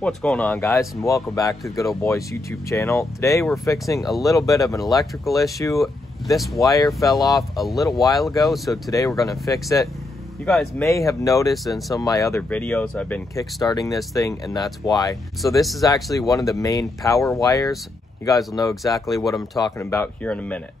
What's going on, guys, and welcome back to the Good Old Boys YouTube channel. Today we're fixing a little bit of an electrical issue. This wire fell off a little while ago, so today we're going to fix it. You guys may have noticed in some of my other videos I've been kickstarting this thing, and that's why. So this is actually one of the main power wires. You guys will know exactly what I'm talking about here in a minute.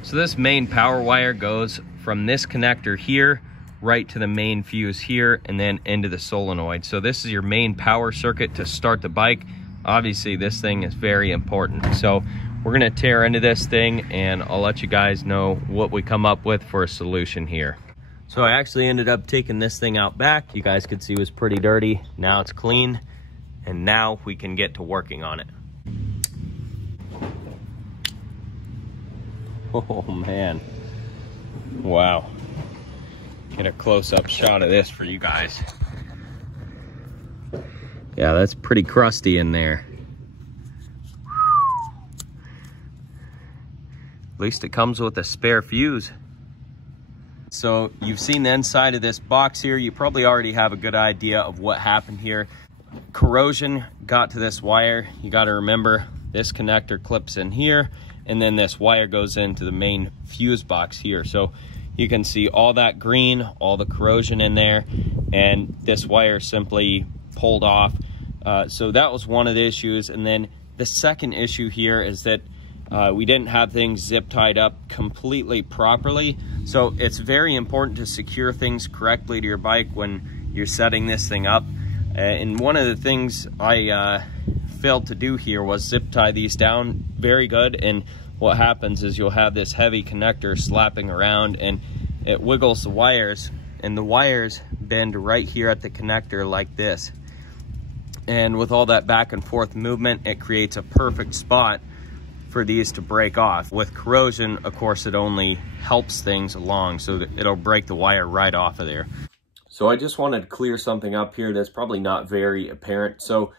So this main power wire goes from this connector here right to the main fuse here and then into the solenoid. So this is your main power circuit to start the bike. Obviously this thing is very important. So we're gonna tear into this thing and I'll let you guys know what we come up with for a solution here. So I actually ended up taking this thing out back. You guys could see it was pretty dirty. Now it's clean and now we can get to working on it. Oh man, wow. Get a close-up shot of this for you guys. Yeah, that's pretty crusty in there. At least it comes with a spare fuse. So you've seen the inside of this box here. You probably already have a good idea of what happened here. Corrosion got to this wire. You got to remember this connector clips in here and then this wire goes into the main fuse box here. So you can see all that green, all the corrosion in there, and this wire simply pulled off. So that was one of the issues. And then the second issue here is that we didn't have things zip tied up completely properly. So it's very important to secure things correctly to your bike when you're setting this thing up. And one of the things I failed to do here was zip tie these down very good. And what happens is you'll have this heavy connector slapping around and it wiggles the wires, and the wires bend right here at the connector like this. And with all that back and forth movement, it creates a perfect spot for these to break off. With corrosion, of course, it only helps things along, so that it'll break the wire right off of there. So I just wanted to clear something up here that's probably not very apparent. So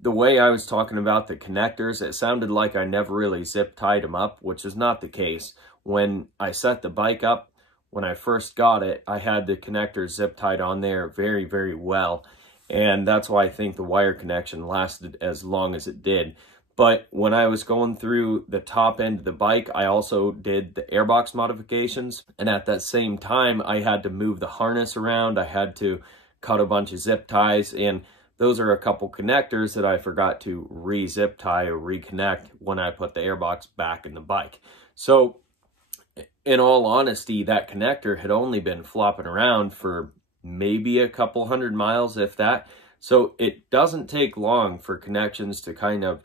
the way I was talking about the connectors, it sounded like I never really zip tied them up, which is not the case. When I set the bike up, when I first got it, I had the connectors zip tied on there very, very well. And that's why I think the wire connection lasted as long as it did. But when I was going through the top end of the bike, I also did the airbox modifications. And at that same time, I had to move the harness around. I had to cut a bunch of zip ties, and those are a couple connectors that I forgot to re-zip tie or reconnect when I put the airbox back in the bike. So in all honesty, that connector had only been flopping around for maybe a couple 100 miles, if that. So it doesn't take long for connections to kind of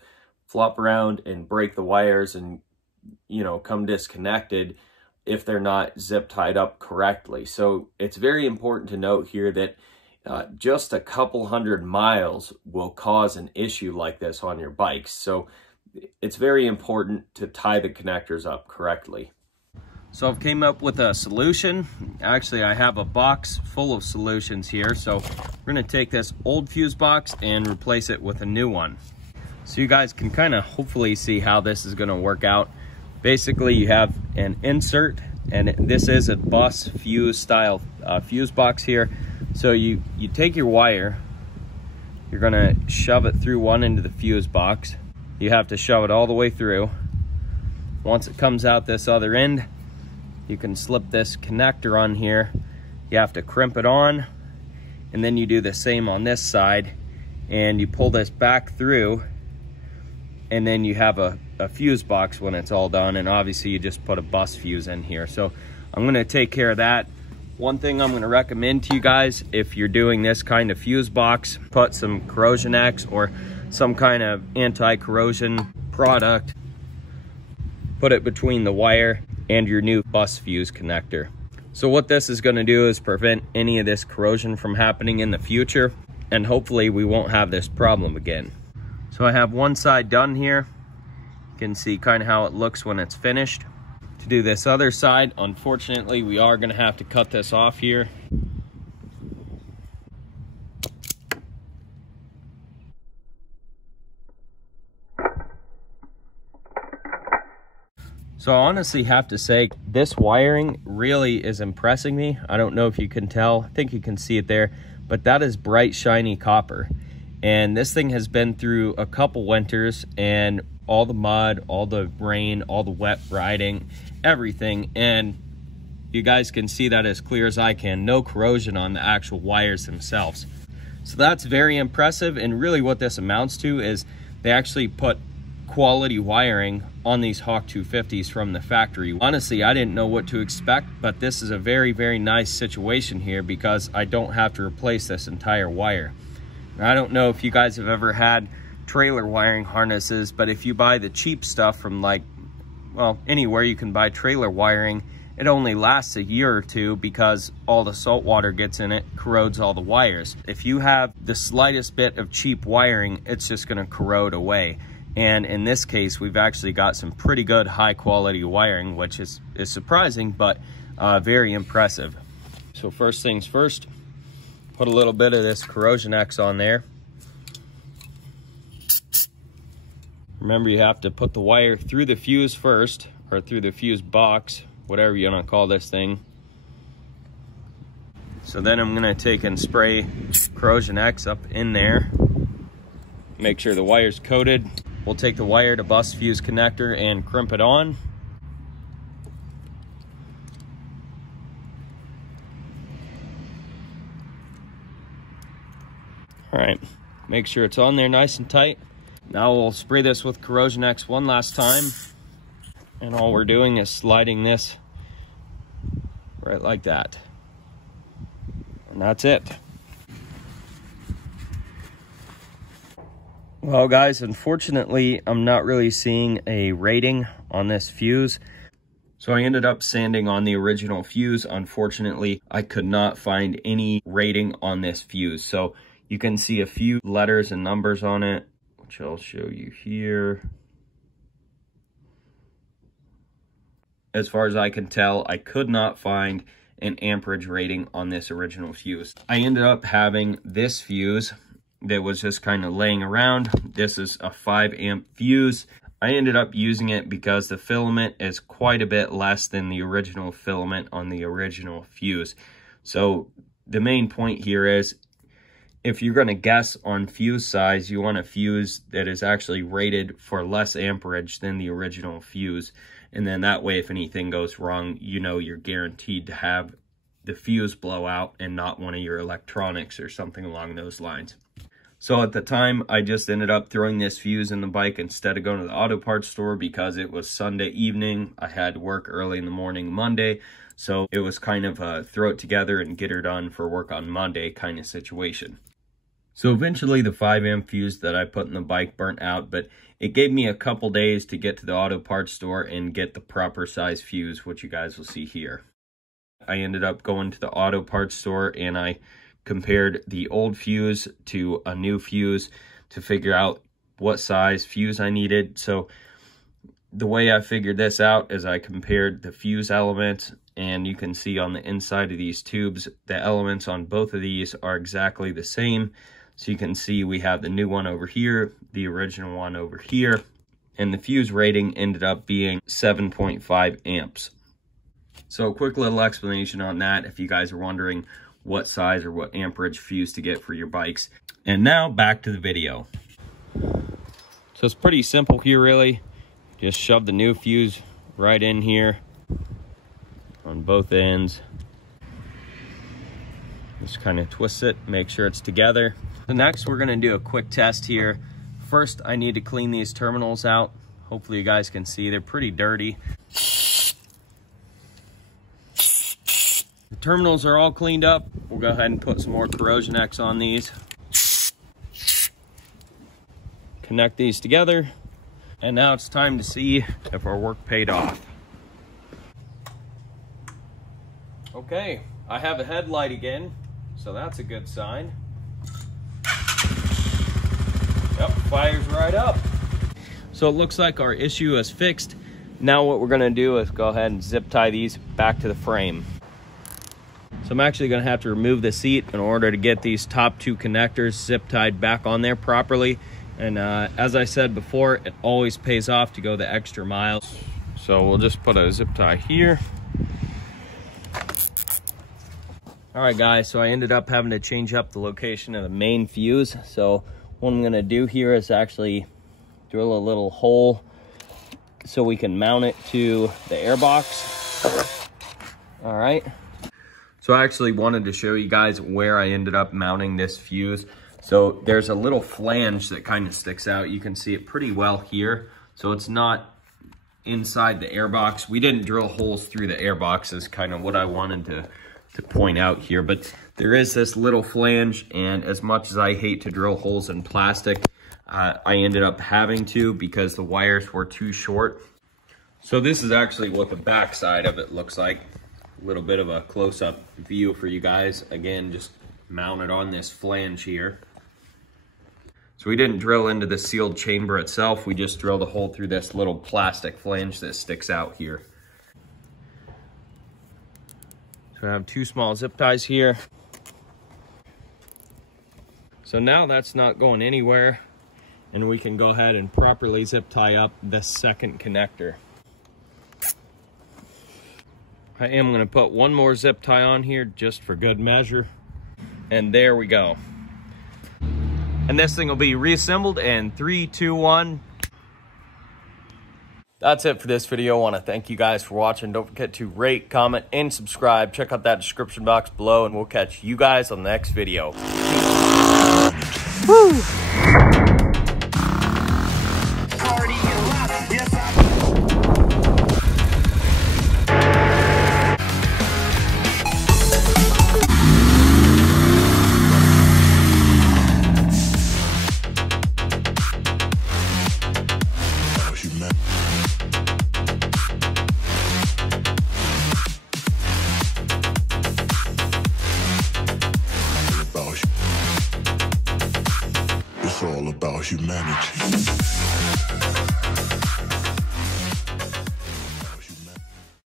flop around and break the wires and, you know, come disconnected if they're not zip tied up correctly. So it's very important to note here that just a couple 100 miles will cause an issue like this on your bikes. So it's very important to tie the connectors up correctly. So I've came up with a solution. Actually, I have a box full of solutions here. So we're gonna take this old fuse box and replace it with a new one. So you guys can kind of hopefully see how this is gonna work out. Basically, you have an insert, and this is a bus fuse style fuse box here. So you take your wire, you're gonna shove it through one end of the fuse box. You have to shove it all the way through. Once it comes out this other end, you can slip this connector on here. You have to crimp it on, and then you do the same on this side, and you pull this back through, and then you have a fuse box when it's all done, and obviously you just put a bus fuse in here. So I'm gonna take care of that. One thing I'm gonna recommend to you guys, if you're doing this kind of fuse box, put some Corrosion X or some kind of anti-corrosion product, put it between the wire and your new bus fuse connector. So what this is gonna do is prevent any of this corrosion from happening in the future, and hopefully we won't have this problem again. So I have one side done here. You can see kind of how it looks when it's finished. To do this other side, unfortunately, we are gonna have to cut this off here. So So I honestly have to say, this wiring really is impressing me. I don't know if you can tell, I think you can see it there, but that is bright, shiny copper. And this thing has been through a couple winters, and all the mud, all the rain, all the wet riding, everything. And you guys can see that as clear as I can. No corrosion on the actual wires themselves. So that's very impressive. And really what this amounts to is they actually put quality wiring on these Hawk 250s from the factory. Honestly, I didn't know what to expect, but this is a very, very nice situation here because I don't have to replace this entire wire. Now, I don't know if you guys have ever had trailer wiring harnesses, but if you buy the cheap stuff from, like, well, anywhere you can buy trailer wiring, it only lasts a year or two because all the salt water gets in it, corrodes all the wires. If you have the slightest bit of cheap wiring, it's just gonna corrode away. And in this case, we've actually got some pretty good high quality wiring, which is surprising, but very impressive. So first things first, put a little bit of this Corrosion X on there. Remember, you have to put the wire through the fuse first, or through the fuse box, whatever you want to call this thing. So then I'm gonna take and spray Corrosion X up in there. Make sure the wire's coated. We'll take the wire to bus fuse connector and crimp it on. All right, make sure it's on there nice and tight. Now we'll spray this with Corrosion X one last time. And all we're doing is sliding this right like that. And that's it. Well, guys, unfortunately, I'm not really seeing a rating on this fuse. So I ended up sanding on the original fuse. Unfortunately, I could not find any rating on this fuse. So you can see a few letters and numbers on it, which I'll show you here. As far as I can tell, I could not find an amperage rating on this original fuse. I ended up having this fuse that was just kind of laying around. This is a 5 amp fuse. I ended up using it because the filament is quite a bit less than the original filament on the original fuse. So the main point here is, if you're going to guess on fuse size, you want a fuse that is actually rated for less amperage than the original fuse. And then that way, if anything goes wrong, you know you're guaranteed to have the fuse blow out and not one of your electronics or something along those lines. So at the time, I just ended up throwing this fuse in the bike instead of going to the auto parts store because it was Sunday evening. I had work early in the morning Monday. So it was kind of a throw it together and get her done for work on Monday kind of situation. So eventually the 5 amp fuse that I put in the bike burnt out, but it gave me a couple days to get to the auto parts store and get the proper size fuse, which you guys will see here. I ended up going to the auto parts store and I compared the old fuse to a new fuse to figure out what size fuse I needed. So the way I figured this out is I compared the fuse elements, and you can see on the inside of these tubes, the elements on both of these are exactly the same. So you can see we have the new one over here, the original one over here, and the fuse rating ended up being 7.5 amps. So a quick little explanation on that if you guys are wondering what size or what amperage fuse to get for your bikes. And now back to the video. So it's pretty simple here, really. Just shove the new fuse right in here on both ends. Just kind of twist it, make sure it's together. So next we're gonna do a quick test here. First, I need to clean these terminals out. Hopefully you guys can see they're pretty dirty. The terminals are all cleaned up. We'll go ahead and put some more Corrosion X on these. Connect these together. And now it's time to see if our work paid off. Okay, I have a headlight again, so that's a good sign. Yep, fires right up. So it looks like our issue is fixed. Now what we're gonna do is go ahead and zip tie these back to the frame. So I'm actually gonna have to remove the seat in order to get these top two connectors zip tied back on there properly. And as I said before, it always pays off to go the extra mile. So we'll just put a zip tie here. All right, guys, so I ended up having to change up the location of the main fuse. So what I'm gonna do here is actually drill a little hole so we can mount it to the airbox. All right. So I actually wanted to show you guys where I ended up mounting this fuse. So there's a little flange that kind of sticks out. You can see it pretty well here. So it's not inside the airbox. We didn't drill holes through the airbox is kind of what I wanted to point out here. But there is this little flange, and as much as I hate to drill holes in plastic, I ended up having to because the wires were too short. So this is actually what the back side of it looks like. A little bit of a close-up view for you guys. Again, just mounted on this flange here. So we didn't drill into the sealed chamber itself. We just drilled a hole through this little plastic flange that sticks out here. So I have 2 small zip ties here. So now that's not going anywhere, and we can go ahead and properly zip tie up the second connector. I am going to put 1 more zip tie on here just for good measure. And there we go. And this thing will be reassembled in 3, 2, 1. That's it for this video. I want to thank you guys for watching. Don't forget to rate, comment, and subscribe. Check out that description box below, and we'll catch you guys on the next video. Woo! It's all about humanity.